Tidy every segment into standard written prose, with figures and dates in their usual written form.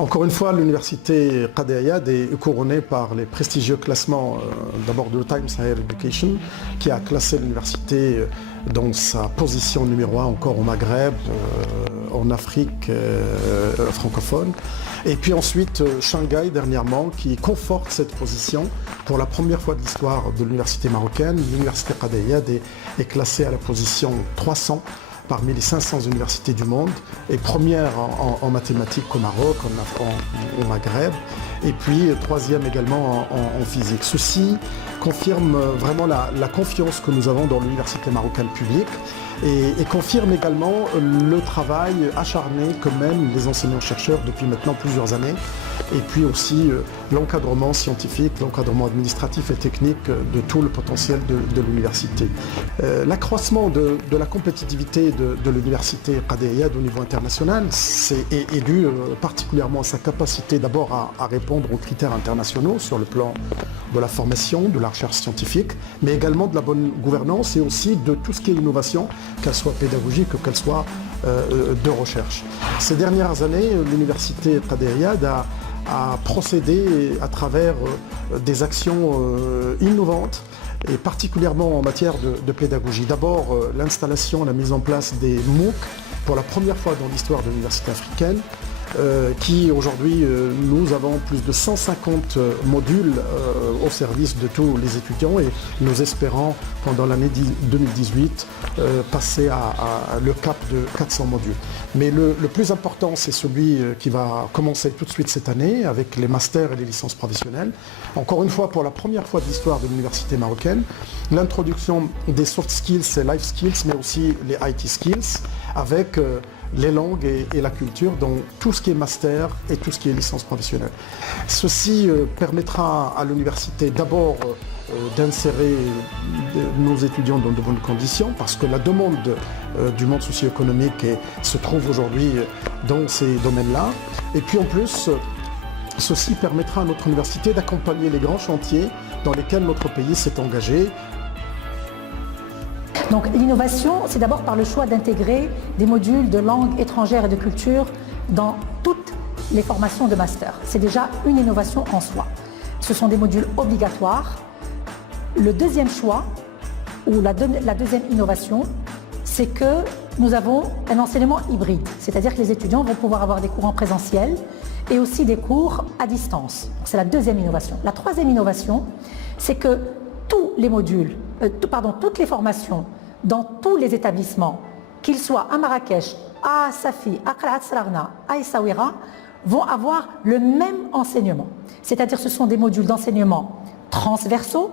Encore une fois, l'université Qadi Ayad est couronnée par les prestigieux classements d'abord de Times Higher Education, qui a classé l'université dans sa position numéro 1 encore au Maghreb, en Afrique francophone. Et puis ensuite Shanghai dernièrement, qui conforte cette position pour la première fois de l'histoire de l'université marocaine. L'université Qadi Ayad est classée à la position 300 parmi les 500 universités du monde, et première en mathématiques au Maroc, au Maghreb, et puis troisième également en physique. Ceci confirme vraiment la confiance que nous avons dans l'université marocaine publique et confirme également le travail acharné que mènent les enseignants-chercheurs depuis maintenant plusieurs années, et puis aussi l'encadrement scientifique, l'encadrement administratif et technique de tout le potentiel de l'université. L'accroissement de la compétitivité de l'université Qadi Ayad au niveau international est dû particulièrement à sa capacité d'abord à répondre aux critères internationaux sur le plan de la formation, de la recherche scientifique, mais également de la bonne gouvernance et aussi de tout ce qui est innovation, qu'elle soit pédagogique ou qu'elle soit de recherche. Ces dernières années, l'université Qadi Ayad a procédé à travers des actions innovantes, et particulièrement en matière de pédagogie. D'abord, l'installation, la mise en place des MOOC pour la première fois dans l'histoire de l'université africaine, qui aujourd'hui, nous avons plus de 150 modules au service de tous les étudiants, et nous espérons pendant l'année 2018 passer à le cap de 400 modules. Mais le plus important, c'est celui qui va commencer tout de suite cette année avec les masters et les licences professionnelles. Encore une fois, pour la première fois de l'histoire de l'université marocaine, l'introduction des soft skills et life skills, mais aussi les IT skills, avec les langues et la culture dans tout ce qui est master et tout ce qui est licence professionnelle. Ceci permettra à l'université d'abord d'insérer nos étudiants dans de bonnes conditions, parce que la demande du monde socio-économique se trouve aujourd'hui dans ces domaines-là. Et puis en plus, ceci permettra à notre université d'accompagner les grands chantiers dans lesquels notre pays s'est engagé. Donc l'innovation, c'est d'abord par le choix d'intégrer des modules de langue étrangère et de culture dans toutes les formations de master. C'est déjà une innovation en soi. Ce sont des modules obligatoires. Le deuxième choix, ou la deuxième innovation, c'est que nous avons un enseignement hybride. C'est-à-dire que les étudiants vont pouvoir avoir des cours en présentiel et aussi des cours à distance. C'est la deuxième innovation. La troisième innovation, c'est que tous les modules, toutes les formations dans tous les établissements, qu'ils soient à Marrakech, à Safi, à Qla'at Srarna, à Essaouira, vont avoir le même enseignement. C'est-à-dire que ce sont des modules d'enseignement transversaux,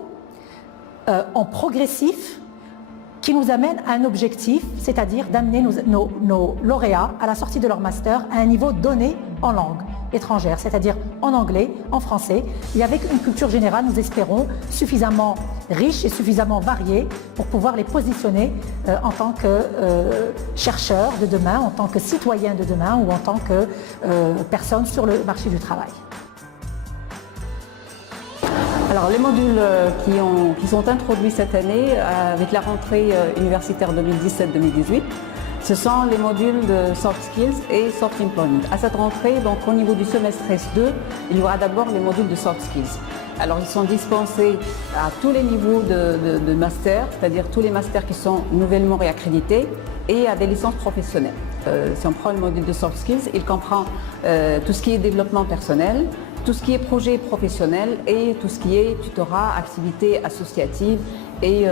en progressif, qui nous amènent à un objectif, c'est-à-dire d'amener nos lauréats à la sortie de leur master à un niveau donné en langue étrangère, c'est-à-dire en anglais, en français, et avec une culture générale, nous espérons, suffisamment riche et suffisamment variée pour pouvoir les positionner en tant que chercheurs de demain, en tant que citoyens de demain ou en tant que personnes sur le marché du travail. Alors les modules qui sont introduits cette année avec la rentrée universitaire 2017-2018, ce sont les modules de soft skills et soft employment. À cette rentrée, donc au niveau du semestre S2, il y aura d'abord les modules de soft skills. Alors ils sont dispensés à tous les niveaux de master, c'est-à-dire tous les masters qui sont nouvellement réaccrédités, et à des licences professionnelles. Si on prend le module de soft skills, il comprend tout ce qui est développement personnel, tout ce qui est projet professionnel et tout ce qui est tutorat, activités associatives et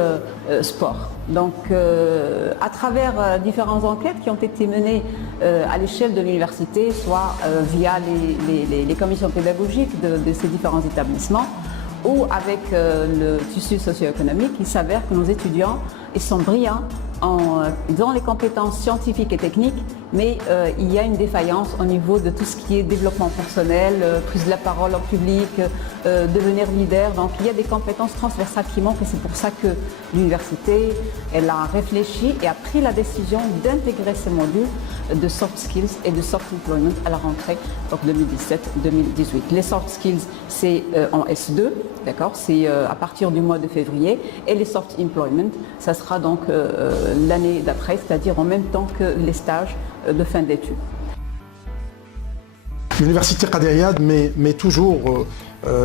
sport. Donc à travers différentes enquêtes qui ont été menées à l'échelle de l'université, soit via les commissions pédagogiques de ces différents établissements, ou avec le tissu socio-économique, il s'avère que nos étudiants, ils sont brillants dans les compétences scientifiques et techniques, mais il y a une défaillance au niveau de tout ce qui est développement personnel, prise de la parole en public, devenir leader. Donc il y a des compétences transversales qui manquent, et c'est pour ça que l'université, elle a réfléchi et a pris la décision d'intégrer ces modules de soft skills et de soft employment à la rentrée 2017-2018. Les soft skills, c'est en S2, d'accord, c'est à partir du mois de février, et les soft employment, ça sera donc l'année d'après, c'est-à-dire en même temps que les stages de fin d'études. L'université Qadi Ayad met toujours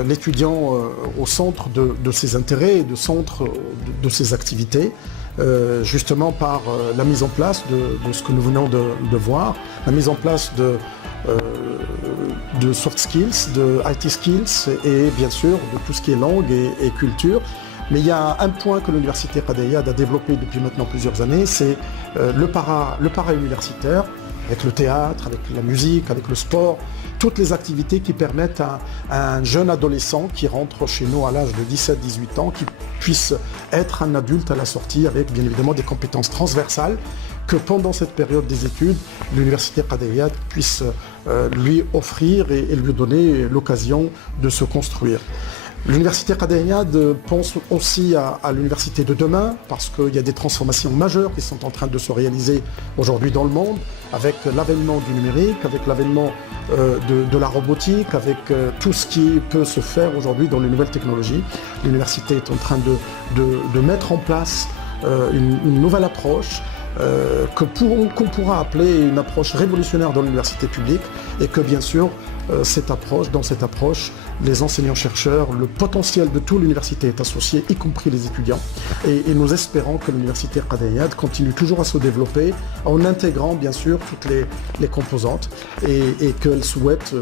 l'étudiant au centre de ses intérêts et de centre de ses activités, justement par la mise en place de ce que nous venons de voir, la mise en place de soft skills, de IT skills et bien sûr de tout ce qui est langue et culture. Mais il y a un point que l'université Qadi Ayad a développé depuis maintenant plusieurs années, c'est le para-universitaire, avec le théâtre, avec la musique, avec le sport, toutes les activités qui permettent à un jeune adolescent qui rentre chez nous à l'âge de 17-18 ans, qui puisse être un adulte à la sortie avec bien évidemment des compétences transversales, que pendant cette période des études, l'université Qadi Ayad puisse lui offrir et lui donner l'occasion de se construire. L'université Qadi Ayad pense aussi à l'université de demain parce qu'il y a des transformations majeures qui sont en train de se réaliser aujourd'hui dans le monde avec l'avènement du numérique, avec l'avènement de la robotique, avec tout ce qui peut se faire aujourd'hui dans les nouvelles technologies. L'université est en train de mettre en place une nouvelle approche qu'on pourra appeler une approche révolutionnaire dans l'université publique et que bien sûr dans cette approche, les enseignants-chercheurs, le potentiel de toute l'université est associé, y compris les étudiants. Et nous espérons que l'université Qadi Ayad continue toujours à se développer en intégrant bien sûr toutes les composantes et qu'elle souhaite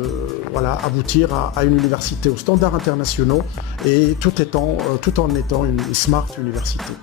aboutir à une université aux standards internationaux et tout en étant une smart université.